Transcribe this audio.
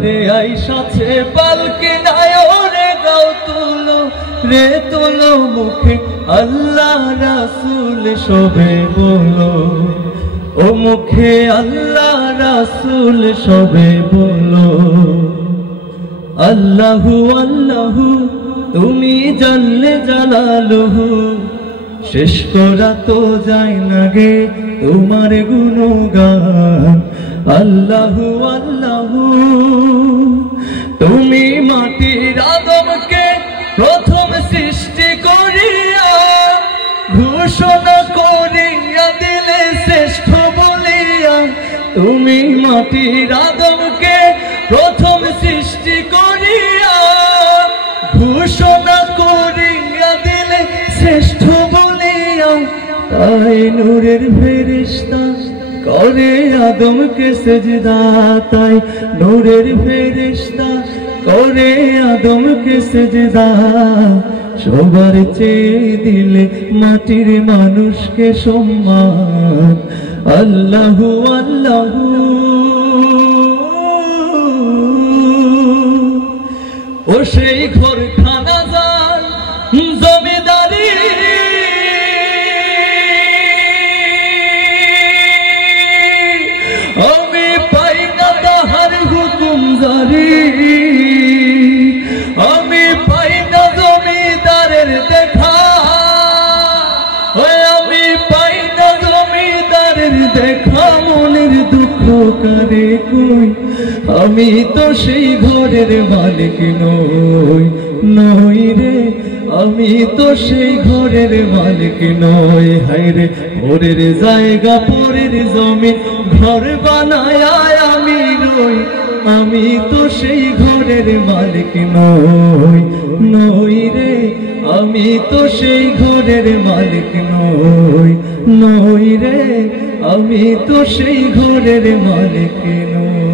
দুয়ারে আইসাছে পালকি নাই রে গাও তুলো রে তুলো মুখে আল্লাহ রাসূল সবে বলো ও মুখে আল্লাহ রাসূল সবে বলো আল্লাহু আল্লাহু তুমি জানলে জালালুহু শেষ করা তো যায় না গে তোমার গুণগান আল্লাহু আল্লাহু তুমি মাটির আদমকে প্রথম সৃষ্টি করিয়া ঘোষণা করিয়া দিলে শ্রেষ্ঠ বলিয়া তুমি মাটির আদমকে প্রথম সৃষ্টি করিয়া ঘোষণা করিয়া দিলে শ্রেষ্ঠ বলিয়া তাই নূরের ফেরেশতা করে আদমকে সেজদা তাই নূরের ফেরেশতা করে আদমকে সেজদা সবার চেয়ে দিলে মাটির মানুষকে সম্মান আল্লাহু আল্লাহু ও সেই ঘরখানা যার জমিদারি আমি পাই না তাহার হুকুম জারি আমি পাই না জমিদারের দেখা আমি পাই না জমিদারের দেখা মনের দুঃখ কারে কই আমি তো সেই ঘরের মালিক নই নই রে আমি তো সেই ঘরের মালিক নই হায় রে পরের জায়গা পরের জমি ঘর বানায় আমি রই আমি তো সেই ঘরের মালিক নই নই রে আমি তো সেই ঘরের মালিক নই নই রে আমি তো সেই ঘরের মালিক নই।